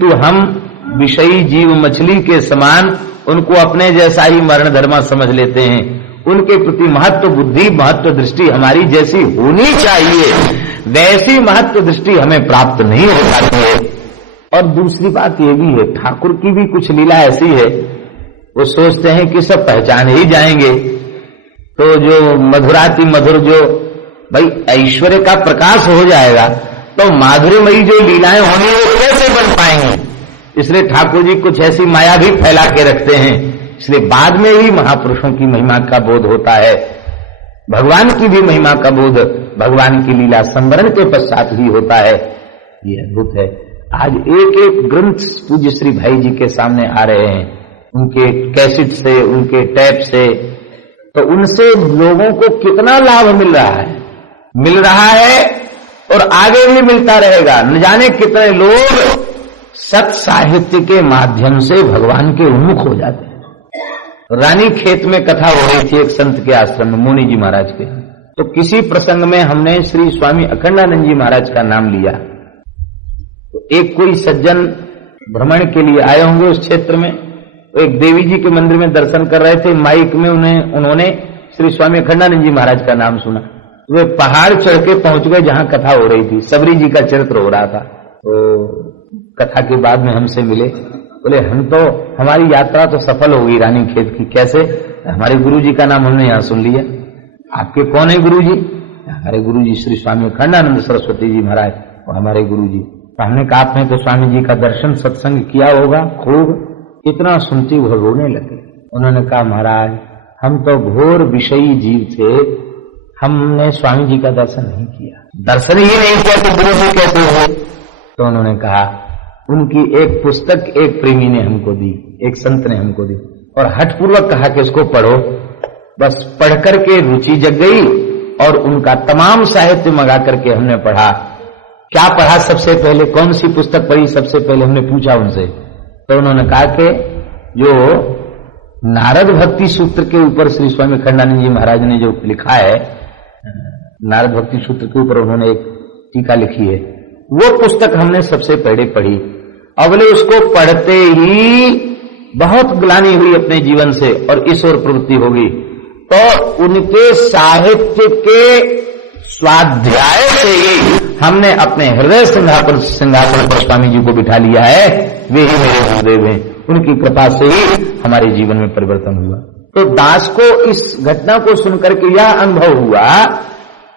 किंतु हम विषयी जीव मछली के समान उनको अपने जैसा ही मरण धर्मा समझ लेते हैं। उनके प्रति महत्व बुद्धि, महत्व दृष्टि हमारी जैसी होनी चाहिए, वैसी महत्व दृष्टि हमें प्राप्त नहीं हो पाती है। और दूसरी बात यह भी है, ठाकुर की भी कुछ लीला ऐसी है, वो सोचते हैं कि सब पहचान ही जाएंगे, तो जो मधुराति मधुर जो भाई ऐश्वर्य का प्रकाश हो जाएगा, तो माधुर्यमयी जो लीलाएं होंगी वो कैसे बन पाएंगी। इसलिए ठाकुर जी कुछ ऐसी माया भी फैला के रखते हैं, इसलिए बाद में ही महापुरुषों की महिमा का बोध होता है, भगवान की भी महिमा का बोध भगवान की लीला संवरण के पश्चात ही होता है। ये अद्भुत है। आज एक एक ग्रंथ पूज्य श्री भाई जी के सामने आ रहे हैं, उनके कैसेट से, उनके टैप से, तो उनसे लोगों को कितना लाभ मिल रहा है और आगे भी मिलता रहेगा। न जाने कितने लोग सत साहित्य के माध्यम से भगवान के उन्मुख हो जाते हैं। रानी खेत में कथा हो रही थी एक संत के आश्रम में, मुनि जी महाराज के, तो किसी प्रसंग में हमने श्री स्वामी अखंडानंद जी महाराज का नाम लिया। तो एक कोई सज्जन भ्रमण के लिए आए होंगे उस क्षेत्र में, तो एक देवी जी के मंदिर में दर्शन कर रहे थे, माइक में उन्होंने श्री स्वामी अखंडानंद जी महाराज का नाम सुना। वे पहाड़ चढ़ के पहुंच गए जहां कथा हो रही थी, सबरी जी का चरित्र हो रहा था। तो कथा के बाद में हमसे मिले, बोले हमारी यात्रा तो सफल हो गई रानी खेत की। कैसे? हमारे गुरु जी का नाम हमने यहाँ सुन लिया। आपके कौन है गुरु जी? हमारे गुरु जी श्री स्वामी अखंडानंद सरस्वती जी महाराज और हमारे गुरु जी। तो हमने कहा आपने तो स्वामी जी का दर्शन सत्संग किया होगा खूब। इतना सुनते हुए रोने लगे। उन्होंने कहा महाराज हम तो घोर विषयी जीव थे, हमने स्वामी जी का दर्शन नहीं किया, दर्शन ही नहीं किया तो गुरु जी कैसे हुए। तो उन्होंने कहा उनकी एक पुस्तक एक प्रेमी ने हमको दी, एक संत ने हमको दी, और हठपूर्वक कहा कि उसको पढ़ो। बस पढ़ करके रुचि जग गई और उनका तमाम साहित्य मंगा करके हमने पढ़ा। क्या पढ़ा सबसे पहले, कौन सी पुस्तक पढ़ी सबसे पहले, हमने पूछा उनसे। तो उन्होंने कहा कि जो नारद भक्ति सूत्र के ऊपर श्री स्वामी अखंडानंद जी महाराज ने जो लिखा है, नारद भक्ति सूत्र के ऊपर उन्होंने एक टीका लिखी है, वो पुस्तक हमने सबसे पहले पढ़ी। अगले उसको पढ़ते ही बहुत ग्लानि हुई अपने जीवन से और ईश्वर प्रवृत्ति होगी। तो उनके साहित्य के स्वाध्याय से ही हमने अपने हृदय सिंहासन पर स्वामी जी को बिठा लिया है। वे ही मेरे गुरुदेव हैं, उनकी कृपा से ही हमारे जीवन में परिवर्तन हुआ। तो दास को इस घटना को सुनकर के यह अनुभव हुआ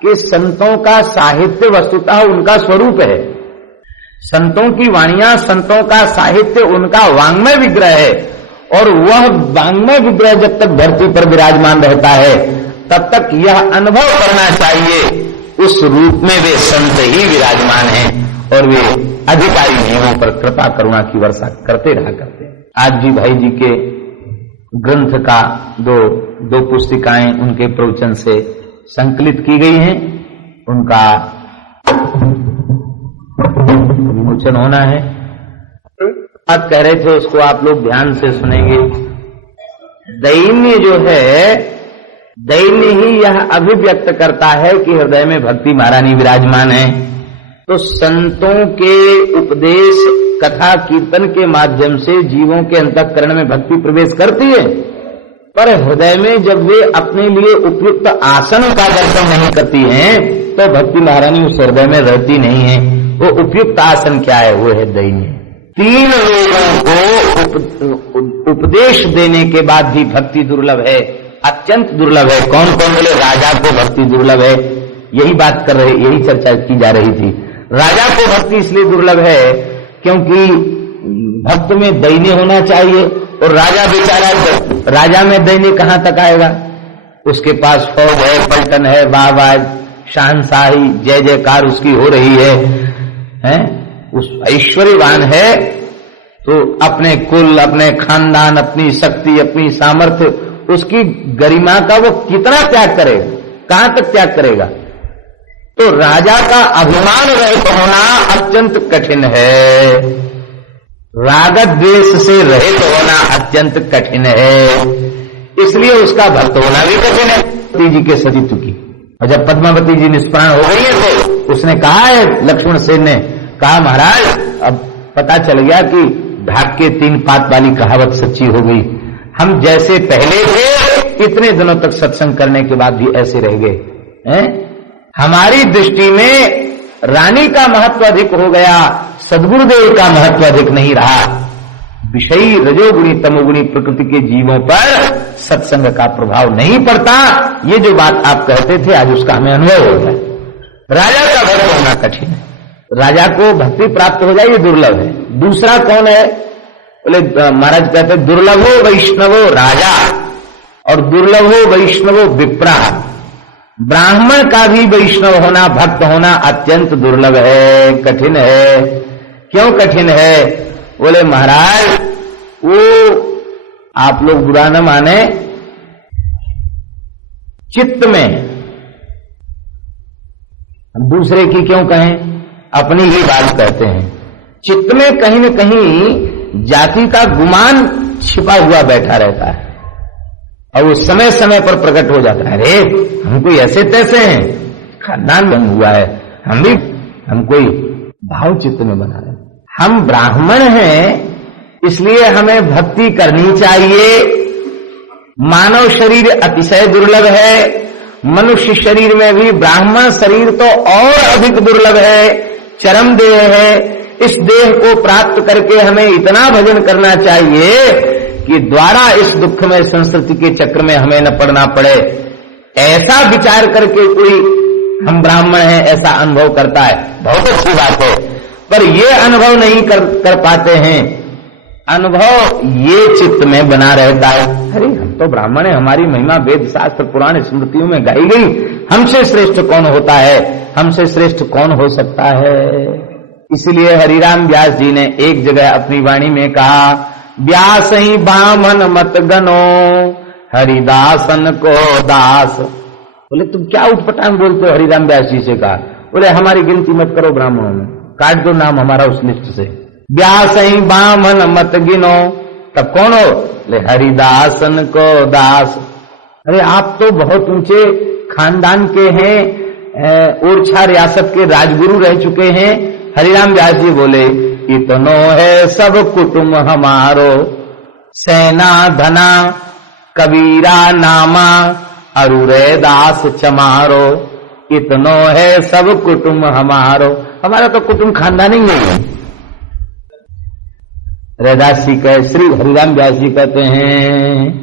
कि संतों का साहित्य वस्तुतः उनका स्वरूप है। संतों की वाणियां, संतों का साहित्य उनका वांग्मय विग्रह है, और वह वांग्मय विग्रह जब तक धरती पर विराजमान रहता है तब तक यह अनुभव करना चाहिए उस रूप में वे संत ही विराजमान हैं और वे अधिकारी जीवों पर कृपा करुणा की वर्षा करते रहा करते। आज जी भाई जी के ग्रंथ का दो पुस्तिकाएं उनके प्रवचन से संकलित की गई हैं, उनका विमोचन होना है। बात कह रहे थे उसको आप लोग ध्यान से सुनेंगे। दैन्य जो है, दैन्य ही यह अभिव्यक्त करता है कि हृदय में भक्ति महारानी विराजमान है। तो संतों के उपदेश कथा कीर्तन के माध्यम से जीवों के अंतःकरण में भक्ति प्रवेश करती है, पर हृदय में जब वे अपने लिए उपयुक्त आसन का दर्शन नहीं करती हैं तो भक्ति महारानी उस हृदय में रहती नहीं है। वो उपयुक्त आसन क्या है? वो है दैन्य। 3 लोगों को उपदेश देने के बाद भी भक्ति दुर्लभ है, अत्यंत दुर्लभ है। कौन कौन बोले? राजा को भक्ति दुर्लभ है। यही बात कर रहे, यही चर्चा की जा रही थी। राजा को भक्ति इसलिए दुर्लभ है क्योंकि भक्त में दैन्य होना चाहिए, और राजा बेचारा, राजा में दैन्य कहां तक आएगा? उसके पास फौज है, पलटन है, वाह शहंशाही जय जयकार उसकी हो रही है, उस ऐश्वर्यवान है, तो अपने कुल, अपने खानदान, अपनी शक्ति, अपनी सामर्थ्य, उसकी गरिमा का वो कितना त्याग करेगा, कहां तक त्याग करेगा? तो राजा का अभिमान रहित होना अत्यंत कठिन है, राग द्वेष से रहित होना अत्यंत कठिन है, इसलिए उसका भक्त होना भी कठिन है। पति जी के सतीत्व की, और जब पद्मावती जी निष्प्राण हो गई है तो उसने कहा है, लक्ष्मण सेन ने कहा महाराज अब पता चल गया कि ढाक के 3 पात वाली कहावत सच्ची हो गई। हम जैसे पहले थे इतने दिनों तक सत्संग करने के बाद भी ऐसे रह गए हैं। हमारी दृष्टि में रानी का महत्व अधिक हो गया, सद्गुरुदेव का महत्व अधिक नहीं रहा। विषयी रजोगुणी तमोगुणी प्रकृति के जीवों पर सत्संग का प्रभाव नहीं पड़ता। ये जो बात आप कहते थे आज उसका हमें अनुभव हो गया। राजा का भक्त होना कठिन है, राजा को भक्ति प्राप्त हो जाए ये दुर्लभ है। दूसरा कौन है? बोले महाराज कहते दुर्लभो वैष्णवो राजा और दुर्लभो वैष्णवो विप्रा। ब्राह्मण का भी वैष्णव होना, भक्त होना अत्यंत दुर्लभ है, कठिन है। क्यों कठिन है? बोले महाराज वो आप लोग बुरा न माने, चित्त में, हम दूसरे की क्यों कहें, अपनी ही बात कहते हैं। चित्त में कहीं न कहीं जाति का गुमान छिपा हुआ बैठा रहता है और वो समय समय पर प्रकट हो जाता है। अरे हम कोई ऐसे तैसे हैं, खानदान बन हुआ है, हम कोई भाव चित्त में बना रहे हैं। हम ब्राह्मण हैं इसलिए हमें भक्ति करनी चाहिए। मानव शरीर अतिशय दुर्लभ है, मनुष्य शरीर में भी ब्राह्मण शरीर तो और अधिक दुर्लभ है, चरम देह है। इस देह को प्राप्त करके हमें इतना भजन करना चाहिए कि द्वारा इस दुख में संस्कृति के चक्र में हमें न पड़ना पड़े। ऐसा विचार करके कोई हम ब्राह्मण हैं ऐसा अनुभव करता है, बहुत अच्छी बात है, पर ये अनुभव नहीं कर पाते हैं। अनुभव ये चित्त में बना रहता है, अरे हम तो ब्राह्मण हैं, हमारी महिमा वेद शास्त्र पुराण स्मृतियों में गाई गई, हमसे श्रेष्ठ कौन होता है, हमसे श्रेष्ठ कौन हो सकता है। इसलिए हरिराम व्यास जी ने एक जगह अपनी वाणी में कहा, व्यास ही बामन मत गनो हरिदासन को दास। बोले तुम क्या उठपटांग बोलते हो? हरिराम व्यास जी से कहा। बोले हमारी गिनती मत करो ब्राह्मणों में, काट दो नाम हमारा उस लिस्ट से। व्यास ही बामन मत गिनो, तब कौन हो? ले हरिदासन को दास। अरे आप तो बहुत ऊंचे खानदान के हैं, ओरछा रियासत के राजगुरु रह चुके हैं। हरिराम व्यास जी बोले इतनो है सब कुटुंब हमारो, सेना धना कबीरा नामा अरुरे दास चमारो। इतनो है सब कुटुंब हमारो, हमारा तो कुटुंब खानदानी नहीं है। रैदास जी कहे, श्री हरिराम व्यास जी कहते हैं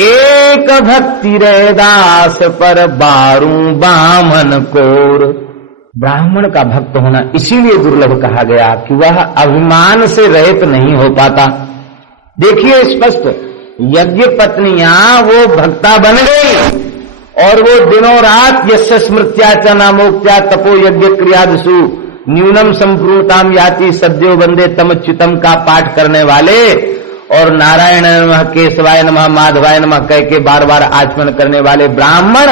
एक भक्ति रैदास पर 12 बामन कोर। ब्राह्मण का भक्त होना इसीलिए दुर्लभ कहा गया कि वह अभिमान से रहित नहीं हो पाता। देखिए स्पष्ट, यज्ञ पत्नियां वो भक्ता बन गई और वो दिनों रात यस्य स्मृत्या च नामोक्त्या तपो यज्ञ क्रियादिषु न्यूनम संपूर्णताम याति सद्यो वंदे तमच्युतम का पाठ करने वाले और नारायण नमः केशवाय नमः माधवाय नमः कह के बार बार आचमन करने वाले ब्राह्मण,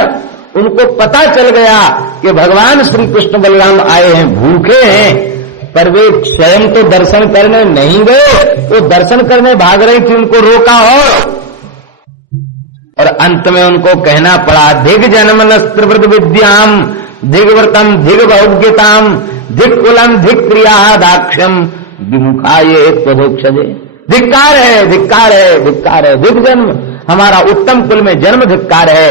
उनको पता चल गया कि भगवान श्री कृष्ण बलराम आए हैं, भूखे हैं, पर वे स्वयं तो दर्शन करने नहीं गए, वो दर्शन करने भाग रही थी, उनको रोका और अंत में उनको कहना पड़ा धिग जन्म नस्त्रवृत विद्याम धिगव्रतम धिग भौज्ञताम धिक कुलम धिक क्रिया दाक्ष्यम विमुखाये त्वधोक्षजे। धिक्कार है, धिक्कार है, धिक्कार है। धिक जन्म, हमारा उत्तम कुल में जन्म धिक्कार है,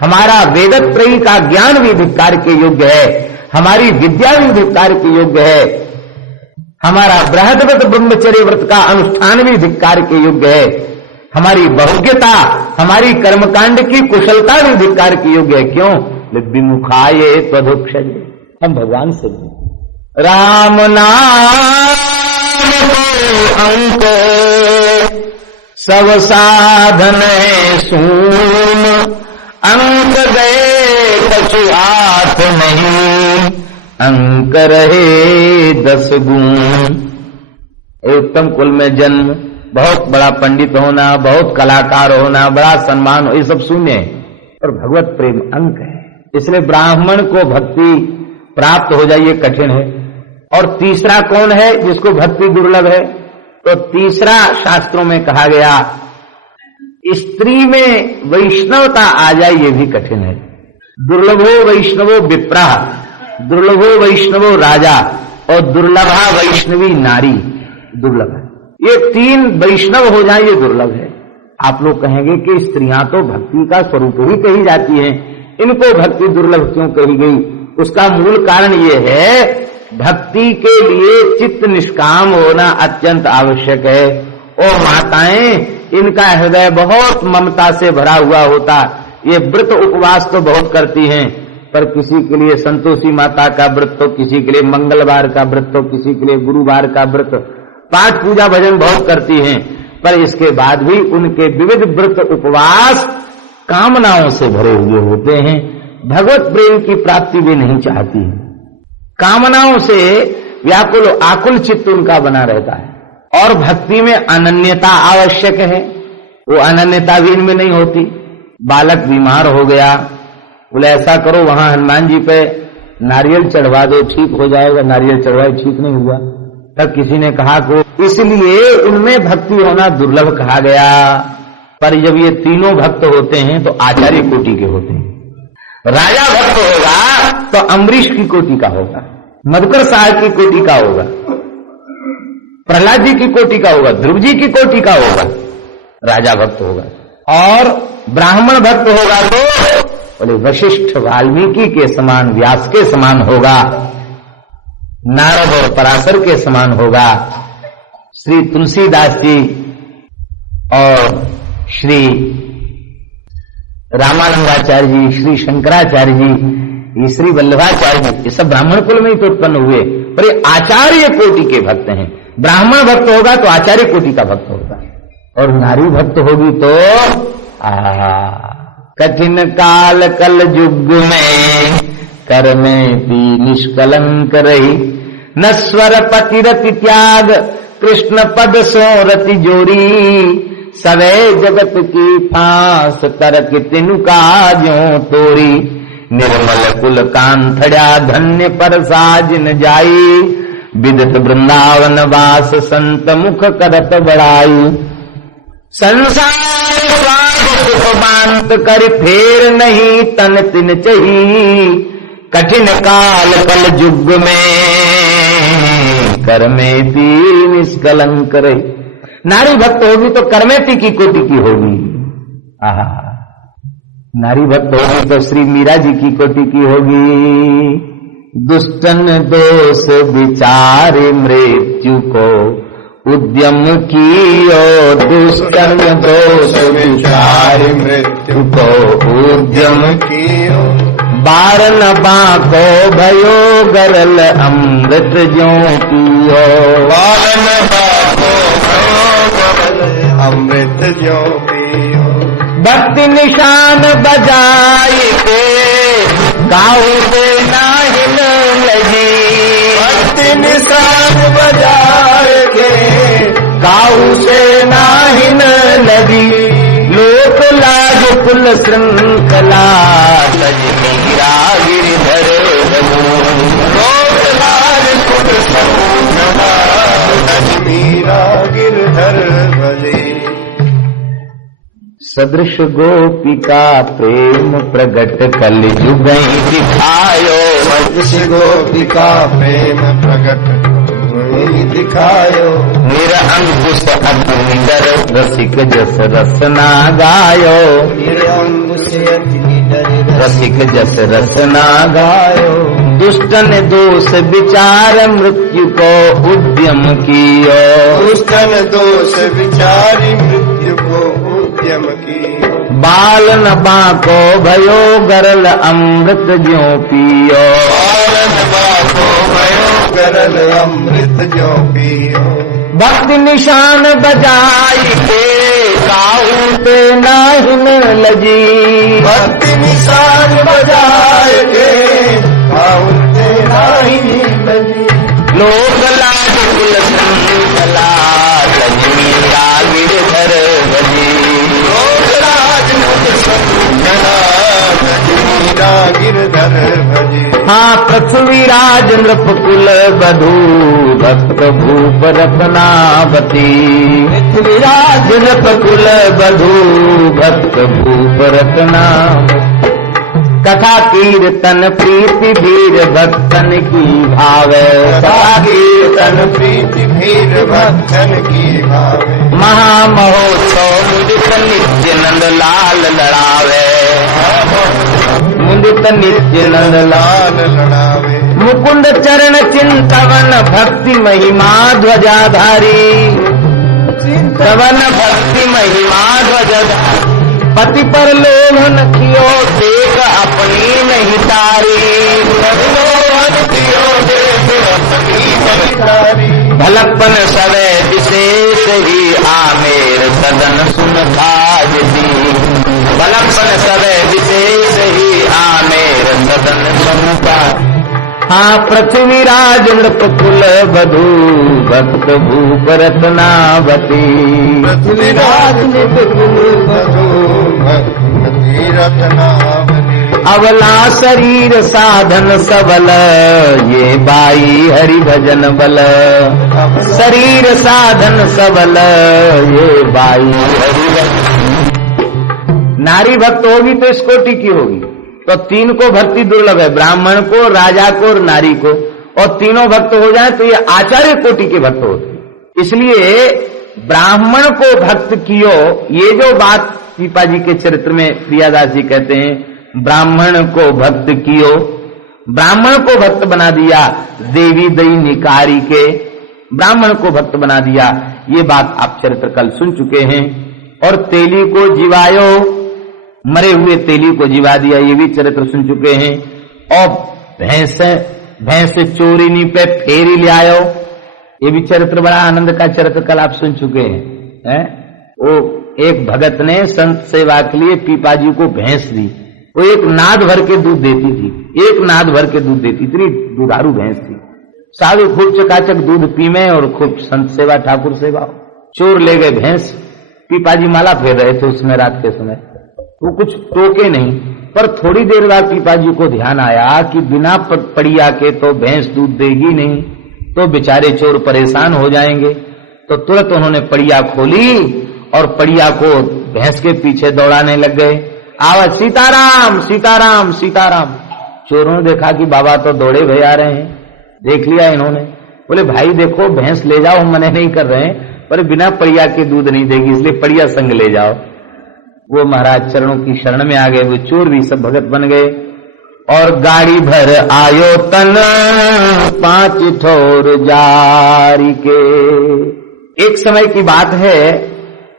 हमारा वेदत्रयी का ज्ञान भी धिक्कार के योग्य है, हमारी विद्या भी धिक्कार के योग्य है, हमारा बृहद्व्रत ब्रह्मचर्य व्रत का अनुष्ठान भी धिक्कार के योग्य है, हमारी बहुज्ञता, हमारी कर्मकांड की कुशलता भी धिक्कार की योग्य है। क्यों? विमुखाये त्वधोक्षजे, हम भगवान से राम नाम को अंक सब साधन सून अंक गए कछु हाथ नहीं अंक रहे 10 गुण। उत्तम कुल में जन्म, बहुत बड़ा पंडित होना, बहुत कलाकार होना, बड़ा सम्मान हो, ये सब शून्य है, और भगवत प्रेम अंक है। इसलिए ब्राह्मण को भक्ति प्राप्त हो जाए कठिन है। और तीसरा कौन है जिसको भक्ति दुर्लभ है? तो तीसरा शास्त्रों में कहा गया स्त्री में वैष्णवता आ जाए, ये भी कठिन है। दुर्लभो वैष्णवो विप्रा, दुर्लभो वैष्णवो राजा और दुर्लभा वैष्णवी नारी। दुर्लभ है। ये 3 वैष्णव हो जाए ये दुर्लभ है। आप लोग कहेंगे कि स्त्रियां तो भक्ति का स्वरूप ही कही जाती हैं, इनको भक्ति दुर्लभ क्यों कही गई? उसका मूल कारण ये है, भक्ति के लिए चित्त निष्काम होना अत्यंत आवश्यक है। और माताएं, इनका हृदय बहुत ममता से भरा हुआ होता, ये व्रत उपवास तो बहुत करती हैं, पर किसी के लिए संतोषी माता का व्रत तो, किसी के लिए मंगलवार का व्रत तो, किसी के लिए गुरुवार का व्रत, पाठ पूजा भजन बहुत करती हैं, पर इसके बाद भी उनके विविध व्रत उपवास कामनाओं से भरे हुए होते हैं। भगवत प्रेम की प्राप्ति भी नहीं चाहती है, कामनाओं से व्याकुल आकुल चित्त उनका बना रहता है। और भक्ति में अनन्यता आवश्यक है, वो अनन्यता भी इनमें नहीं होती। बालक बीमार हो गया, बोले ऐसा करो वहां हनुमान जी पे नारियल चढ़वा दो, ठीक हो जाएगा। नारियल चढ़वाए, ठीक नहीं हुआ। तब किसी ने कहा को इसलिए उनमें भक्ति होना दुर्लभ कहा गया। पर जब ये तीनों भक्त होते हैं तो आचार्य कोटि के होते हैं। राजा भक्त होगा तो अम्बरीश की कोटि का होगा, मधुकर साहब की कोटि का होगा, प्रहलाद जी की कोटि का होगा, ध्रुव जी की कोटि का होगा, राजा भक्त होगा। और ब्राह्मण भक्त होगा तो बोले वशिष्ठ वाल्मीकि के समान, व्यास के समान होगा, नारद और पराशर के समान होगा, श्री तुलसीदास जी और श्री रामानंदाचार्य जी, श्री शंकराचार्य जी, श्री वल्लभाचार्य जी, ये सब ब्राह्मण कुल में ही तो उत्पन्न हुए, पर ये आचार्य कोटि के भक्त हैं। ब्राह्मण भक्त होगा तो आचार्य कोटि का भक्त होगा, और नारी भक्त होगी तो कठिन काल कल युग में कर में ती निष्कलंक रही, नस्वर पतिरति त्याग कृष्ण पद सो रति जोरी, सवे जगत की फांस तरक तिनु काजों तोरी, निर्मल कुल कांथड़ा धन्य पर साजन जाई, विदित वृंदावन वास संत मुख करत बड़ाई, संसार बांत कर फेर नहीं तन तिन चही, कठिन काल कल युग में कर्मेति निष्कलंक रही। नारी भक्त होगी तो कर्मेति की कोटि की होगी। आहा, नारी भक्त होगी तो श्री मीरा जी की कोटि की होगी। दुष्टन दोष विचारे मृत्यु को उद्यम कियो, दुष्टन दोष विचारे मृत्यु को उद्यम कियो, बार न बाको भयो गरल अमृत ज्यों पियो, बार न बाको भयो गरल अमृत ज्यों पियो, भक्ति निशान बजाई के गाओ से नाहिन लगी, भक्ति निशान बजाए के गाओ से नाहिन लगी, लोक लाज कुल श्रृंखला सज मीरा गिरधर लोक लाज कुल श्रृंखला सज मीरा गिरधर भजे, सदृश गोपिका प्रेम प्रगट कल युग दिखायो, सदृश गोपिका प्रेम प्रगट दिखायो, निरअंकुश अग्निधर रसिक जस रसना गायो, निरअंकुश अग्निधर रसिक जस रसना गायो, दुष्टन दोष विचार मृत्यु को उद्यम कियो, दुष्टन दोष विचार मृत्यु को उद्यम कियो, बाल न बाको भयो गरल अमृत ज्यों पियो, बाल न बाको भयो गरल अमृत ज्यों पियो, भक्ति निशान बजाई के गाऊं ते नाहिन लजी, भक्ति निशान बजाए के गाऊं ते नाहिन लजी, लोक लाज कुल श्रृंखला सज मीरा गिरधर भजी, लोक लाज कुल श्रृंखला सज मीरा गिरधर भजी। हाँ, पृथ्वीराज नृपकुल बधू भक्त भूप रत्नावती, पृथ्वीराज नृपकुल बधू भक्त भूप रत्नावती, कथा कीर्तन प्रीति भीर भक्तन की भावे, कथा कीर्तन प्रीति भीर भक्तन की भावे। महामहोत्सव मुदित नित्य नंद लाल लड़ावे, मुदित नित्य नंद लाल लड़ावे। मुकुंद चरण चिंतवन भक्ति महिमा ध्वजाधारी, चिंतवन भक्ति महिमा ध्वजाधारी। पति पर लोभ न कियो देख अपनी नहीं तारी, भलपन सवे विशेष ही आमेर सदन सुन काज दी, भलपन सवे विशेष ही आमेर सदन सुन काज। हाँ पृथ्वी राज नृपकुल बधू भक्त भूप रत्नावती, पृथ्वी राज नृपकुल बधू भक्त रत्नावती। अवला शरीर साधन सबल ये बाई हरि भजन बल, शरीर साधन सबल ये बाई हरि भजन। नारी भक्त होगी तो इस कोटि की होगी, तो तीन को भक्ति दुर्लभ है, ब्राह्मण को, राजा को और नारी को, और तीनों भक्त हो जाए तो ये आचार्य कोटि के भक्त होते। इसलिए ब्राह्मण को भक्त कियो, ये जो बात पीपा जी के चरित्र में प्रियादास जी कहते हैं, ब्राह्मण को भक्त कियो, ब्राह्मण को भक्त बना दिया, देवी दई निकारी के ब्राह्मण को भक्त बना दिया, ये बात आप चरित्र कल सुन चुके हैं। और तेली को जीवायो, मरे हुए तेली को जीवा दिया, ये भी चरित्र सुन चुके हैं। और भैंस चोरिनी पे फेरी ले आयो, ये भी चरित्र बड़ा आनंद का चरित्र कल आप सुन चुके हैं। वो एक भगत ने संत सेवा के लिए पीपाजी को भैंस दी, वो एक नाद भर के दूध देती थी, एक नाद भर के दूध देती, इतनी दुधारू भैंस थी। साधु खूब चकाचक दूध पीमे और खूब संत सेवा ठाकुर सेवा। चोर ले गए भैंस, पीपाजी माला फेर रहे थे उसमें रात के समय, वो कुछ टोके नहीं, पर थोड़ी देर बाद पीपाजी को ध्यान आया कि बिना पड़िया के तो भैंस दूध देगी नहीं, तो बेचारे चोर परेशान हो जाएंगे। तो तुरंत उन्होंने पड़िया खोली और पड़िया को भैंस के पीछे दौड़ाने लग गए, आवाज सीताराम सीताराम सीताराम। चोरों ने देखा कि बाबा तो दौड़े भई आ रहे हैं, देख लिया इन्होंने, बोले भाई देखो भैंस ले जाओ, हम मने नहीं कर रहे हैं, पर बिना पड़िया के दूध नहीं देगी, इसलिए पड़िया संग ले जाओ। वो महाराज चरणों की शरण में आ गए, वो चोर भी सब भगत बन गए। और गाड़ी भर आयो तन 5 ठोर जारी के, एक समय की बात है,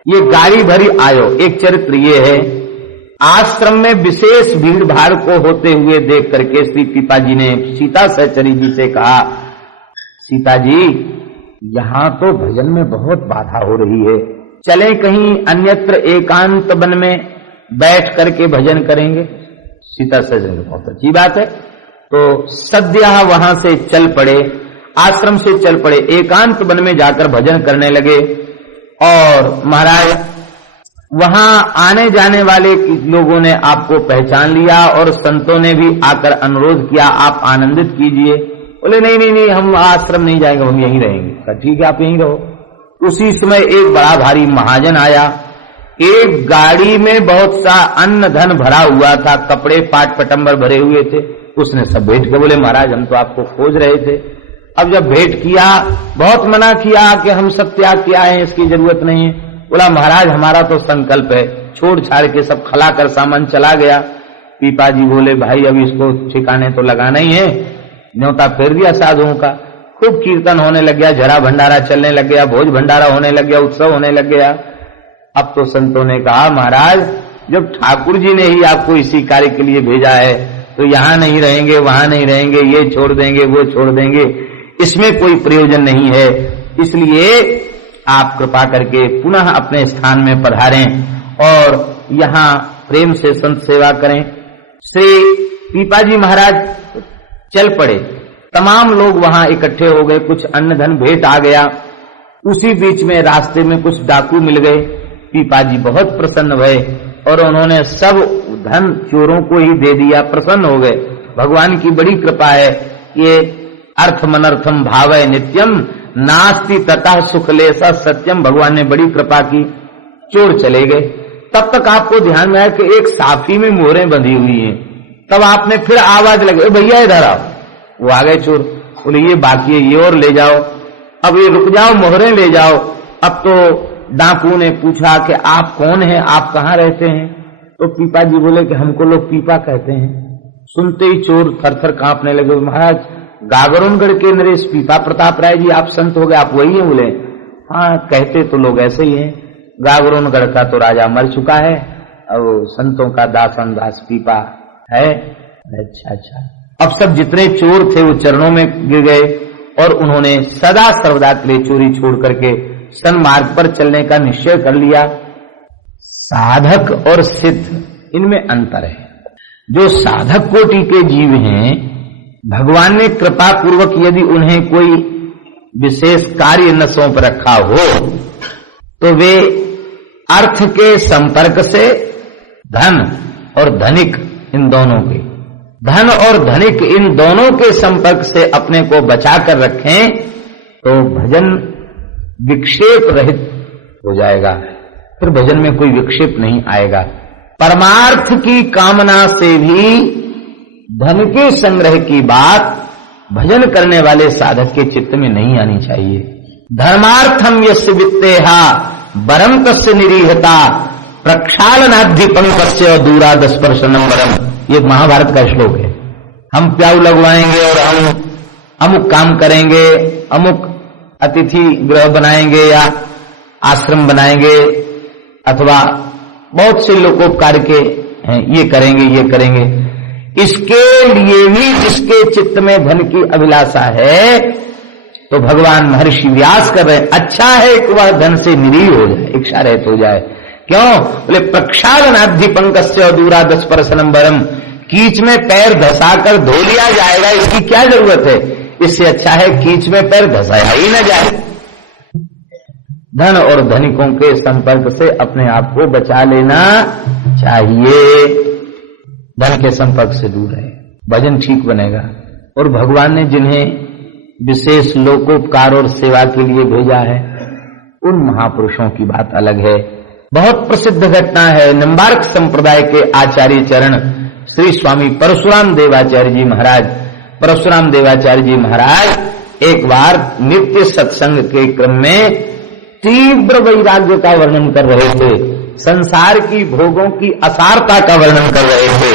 ये गाड़ी भरी आयो, एक चरित्र ये है। आश्रम में विशेष भीड़ भाड़ को होते हुए देख करके श्री पीपाजी ने सीता सहचरी जी से कहा, सीता जी यहां तो भजन में बहुत बाधा हो रही है, चले कहीं अन्यत्र एकांत वन में बैठ करके भजन करेंगे। सीता सहचरी बहुत अच्छी बात है, तो सद्यः वहां से चल पड़े, आश्रम से चल पड़े, एकांत वन में जाकर भजन करने लगे। और महाराज वहां आने जाने वाले लोगों ने आपको पहचान लिया और संतों ने भी आकर अनुरोध किया आप आनंदित कीजिए। बोले नहीं नहीं नहीं, हम आश्रम नहीं जाएंगे, हम यहीं रहेंगे। ठीक है आप यहीं रहो। उसी समय एक बड़ा भारी महाजन आया, एक गाड़ी में बहुत सा अन्न धन भरा हुआ था, कपड़े पाट पटंबर भरे हुए थे। उसने सब भेंट के बोले महाराज हम तो आपको खोज रहे थे। अब जब भेंट किया, बहुत मना किया कि हम सब त्याग के आए हैं, इसकी जरूरत नहीं है। बोला महाराज हमारा तो संकल्प है, छोड़ छाड़ के सब खला कर सामान चला गया। पीपाजी बोले भाई अब इसको ठिकाने तो लगाना ही है। न्योता फेर दिया साधुओं का, खूब कीर्तन होने लग गया, जरा भंडारा चलने लग गया, भोज भंडारा होने लग गया, उत्सव होने लग गया। अब तो संतों ने कहा महाराज जब ठाकुर जी ने ही आपको इसी कार्य के लिए भेजा है तो यहाँ नहीं रहेंगे, वहां नहीं रहेंगे, ये छोड़ देंगे, वो छोड़ देंगे, इसमें कोई प्रयोजन नहीं है। इसलिए आप कृपा करके पुनः अपने स्थान में पधारें और यहाँ प्रेम से संत सेवा करें। श्री पीपाजी महाराज चल पड़े, तमाम लोग वहां इकट्ठे हो गए, कुछ अन्न धन भेंट आ गया। उसी बीच में रास्ते में कुछ डाकू मिल गए। पीपाजी बहुत प्रसन्न भये और उन्होंने सब धन चोरों को ही दे दिया, प्रसन्न हो गए। भगवान की बड़ी कृपा है, ये अर्थमनर्थम भावय नित्यम नास्ति ततः सुखलेसा सत्यम, भगवान ने बड़ी कृपा की, चोर चले गए। तब तक आपको ध्यान में आया कि एक साफी में मोहरें बंधी हुई हैं, तब आपने फिर आवाज लगे, भैया इधर आओ। वो आ गए चोर, बोले ये बाकी है, ये और ले जाओ, अब ये रुक जाओ, मोहरें ले जाओ। अब तो डाकू ने पूछा कि आप कौन हैं, आप कहाँ रहते हैं? तो पीपा जी बोले कि हमको लोग पीपा कहते हैं। सुनते ही चोर थरथर कांपने लगे, महाराज गागरोनगढ़ के नरेश पीपा प्रताप राय जी आप संत हो गए, आप वही हैं? बोले हाँ, कहते तो लोग ऐसे ही हैं, गागरोनगढ़ का तो राजा मर चुका है, और संतों का दासन दास पीपा है। अच्छा। अब सब जितने चोर थे वो चरणों में गिर गए और उन्होंने सदा सर्वदा के लिए चोरी छोड़ करके सन्मार्ग पर चलने का निश्चय कर लिया। साधक और सिद्ध इनमें अंतर है। जो साधक कोटि के जीव हैं, भगवान ने कृपा पूर्वक यदि उन्हें कोई विशेष कार्य न सौंप रखा हो तो वे अर्थ के संपर्क से धन और धनिक इन दोनों के धन और धनिक इन दोनों के संपर्क से अपने को बचा कर रखें तो भजन विक्षेप रहित हो जाएगा, फिर भजन में कोई विक्षेप नहीं आएगा। परमार्थ की कामना से भी धन के संग्रह की बात भजन करने वाले साधक के चित्त में नहीं आनी चाहिए। धर्मार्थम यस्य वित्तेहा वरम तस्य निरीहता प्रक्षालनाद्धि पंकस्य दूरादस्पर्शनम वरम। ये महाभारत का श्लोक है। हम प्याऊ लगवाएंगे और हम अमुक काम करेंगे, अमुक अतिथि गृह बनाएंगे या आश्रम बनाएंगे, अथवा बहुत से लोकोपकार के ये करेंगे। इसके लिए भी जिसके चित्त में धन की अभिलाषा है तो भगवान महर्षि व्यास कर रहे हैं, अच्छा है कि वह धन से निरीह हो जाए, इच्छा रहित हो जाए। क्यों? बोले प्रक्षालनाद्धि पंकस्य दूरादस्पर्शनम वरम। कीच में पैर धसाकर धो लिया जाएगा, इसकी क्या जरूरत है? इससे अच्छा है कीच में पैर धसाया ही न जाए। धन और धनिकों के संपर्क से अपने आप को बचा लेना चाहिए, धन के संपर्क से दूर रहे, भजन ठीक बनेगा। और भगवान ने जिन्हें विशेष लोकोपकार और सेवा के लिए भेजा है उन महापुरुषों की बात अलग है। बहुत प्रसिद्ध घटना है, निम्बार्क संप्रदाय के आचार्य चरण श्री स्वामी परशुराम देवाचार्य जी महाराज। परशुराम देवाचार्य जी महाराज एक बार नित्य सत्संग के क्रम में तीव्र वैराग्य का वर्णन कर रहे थे, संसार की भोगों की असारता का वर्णन कर रहे थे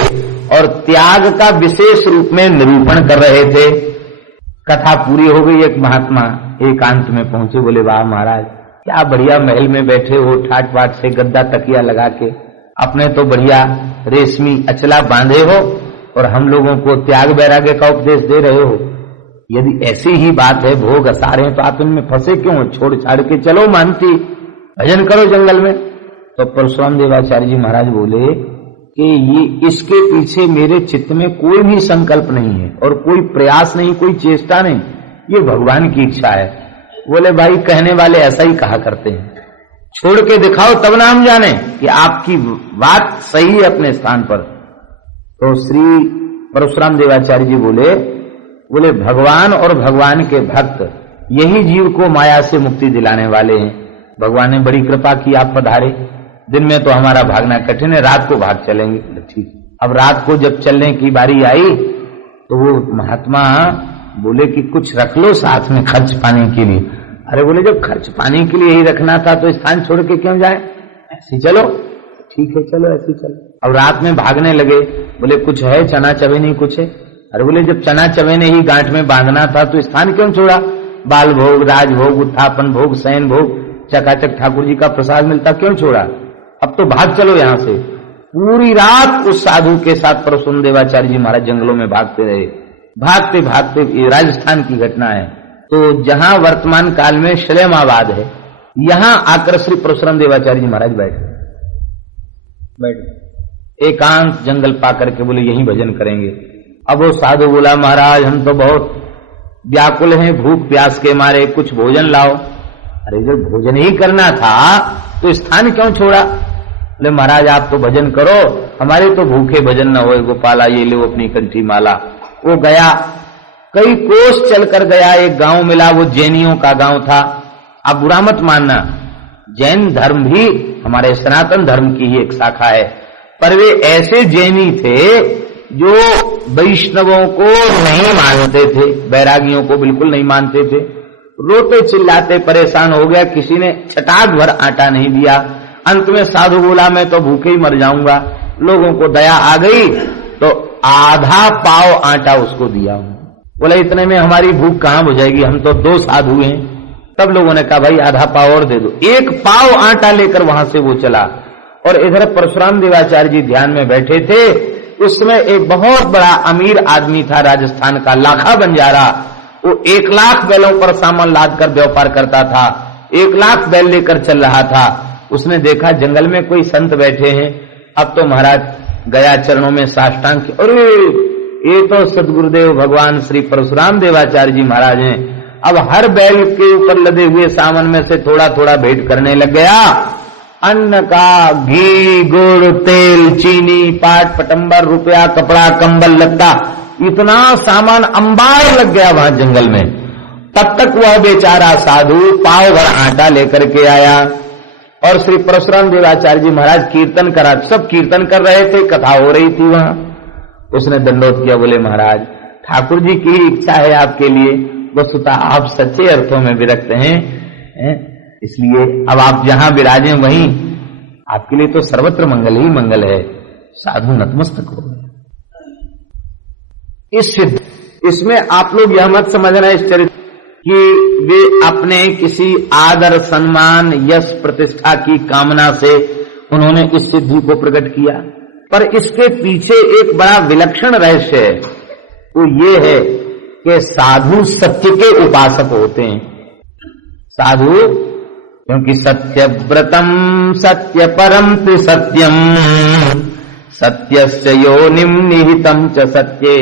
और त्याग का विशेष रूप में निरूपण कर रहे थे। कथा पूरी हो गई, एक महात्मा एकांत में पहुंचे, बोले वाह महाराज क्या बढ़िया महल में बैठे हो, ठाट बाट से गद्दा तकिया लगा के, अपने तो बढ़िया रेशमी अचला बांधे हो और हम लोगों को त्याग वैराग्य का उपदेश दे रहे हो। यदि ऐसी ही बात है, भोग असारे तो आप इनमें फंसे क्यों? छोड़ छाड़ के चलो मानती, भजन करो जंगल में। तो परशुराम देवाचार्य जी महाराज बोले कि ये इसके पीछे मेरे चित्त में कोई भी संकल्प नहीं है और कोई प्रयास नहीं, कोई चेष्टा नहीं, ये भगवान की इच्छा है। बोले भाई कहने वाले ऐसा ही कहा करते हैं, छोड़ के दिखाओ तब ना हम जाने कि आपकी बात सही है अपने स्थान पर। तो श्री परशुराम देवाचार्य जी बोले भगवान और भगवान के भक्त यही जीव को माया से मुक्ति दिलाने वाले हैं। भगवान ने बड़ी कृपा की, आप पधारे। दिन में तो हमारा भागना कठिन है, रात को भाग चलेंगे। ठीक। अब रात को जब चलने की बारी आई तो वो महात्मा बोले कि कुछ रख लो साथ में खर्च पाने के लिए। अरे बोले जब खर्च पाने के लिए ही रखना था तो स्थान छोड़ के क्यों जाए, ऐसे चलो। ठीक है चलो ऐसे चलो। अब रात में भागने लगे, बोले कुछ है चना चवेनी कुछ है। अरे बोले जब चना चवेने ही गांठ में बांधना था तो स्थान क्यों छोड़ा? बाल भोग, राजभोग, उत्थापन भोग, शयन भोग, चकाचक ठाकुर जी का प्रसाद मिलता, क्यों छोड़ा? अब तो भाग चलो यहां से। पूरी रात उस साधु के साथ परशुराम देवाचार्य जी महाराज जंगलों में भागते रहे। भागते भागते ये राजस्थान की घटना है। तो जहां वर्तमान काल में शलेमाबाद है, यहां आकर श्री परशुराम देवाचार्य जी महाराज बैठे एकांत जंगल पा करके बोले यहीं भजन करेंगे। अब वो साधु बोला महाराज हम तो बहुत व्याकुल हैं, भूख प्यास के मारे, कुछ भोजन लाओ। अरे जब भोजन ही करना था तो स्थान क्यों छोड़ा? बोले महाराज आप तो भजन करो, हमारे तो भूखे भजन न होए गोपाला, ये लो अपनी कंठी माला। वो गया, कई कोस चलकर गया, एक गांव मिला, वो जैनियों का गांव था। आप बुरा मत मानना, जैन धर्म भी हमारे सनातन धर्म की ही एक शाखा है, पर वे ऐसे जैनी थे जो वैष्णवों को नहीं मानते थे, बैरागियों को बिल्कुल नहीं मानते थे, रोते चिल्लाते परेशान हो गया। किसी ने चटाक भर आटा नहीं दिया। अंत में साधु बोला मैं तो भूखे ही मर जाऊंगा। लोगों को दया आ गई तो आधा पाव आटा उसको दिया। बोला इतने में हमारी भूख कहां बुझाएगी, हम तो 2 साधु हैं। तब लोगों ने कहा भाई आधा पाव और दे दो। 1 पाव आटा लेकर वहां से वो चला। और इधर परशुराम देवाचार्य जी ध्यान में बैठे थे। उस समय एक बहुत बड़ा अमीर आदमी था, राजस्थान का लाखा बंजारा। वो 1 लाख बैलों पर सामान लाद कर व्यापार करता था। 1 लाख बैल लेकर चल रहा था। उसने देखा जंगल में कोई संत बैठे हैं। अब तो महाराज गया चरणों में साष्टांग, अरे ये तो सदगुरुदेव भगवान श्री परशुराम देवाचार्य जी महाराज हैं। अब हर बैल के ऊपर लदे हुए सामान में से थोड़ा थोड़ा भेंट करने लग गया। अन्न का, घी, गुड़, तेल, चीनी, पाट पटंबर, रुपया, कपड़ा, कंबल, लत्ता, इतना सामान अंबार लग गया वहां जंगल में। तब तक वह बेचारा साधु पाव भर आटा लेकर के आया। और श्री परशुराम देवाचार्य जी महाराज कीर्तन करा, सब कीर्तन कर रहे थे, कथा हो रही थी वहां। उसने दंडोत किया, बोले महाराज ठाकुर जी की इच्छा है आपके लिए, वस्तुतः आप सच्चे अर्थों में विरक्त हैं, इसलिए अब आप जहां विराजे वहीं आपके लिए तो सर्वत्र मंगल ही मंगल है। साधु नतमस्तक हो गए। इसमें आप लोग यह मत समझना इस चरित्र कि वे अपने किसी आदर, सम्मान, यश, प्रतिष्ठा की कामना से उन्होंने इस सिद्धि को प्रकट किया, पर इसके पीछे एक बड़ा विलक्षण रहस्य है। वो ये है कि साधु सत्य के उपासक होते हैं। साधु क्योंकि सत्यव्रतम सत्य परम त्रिसत्यम सत्यस्य योनिम निहितम च सत्ये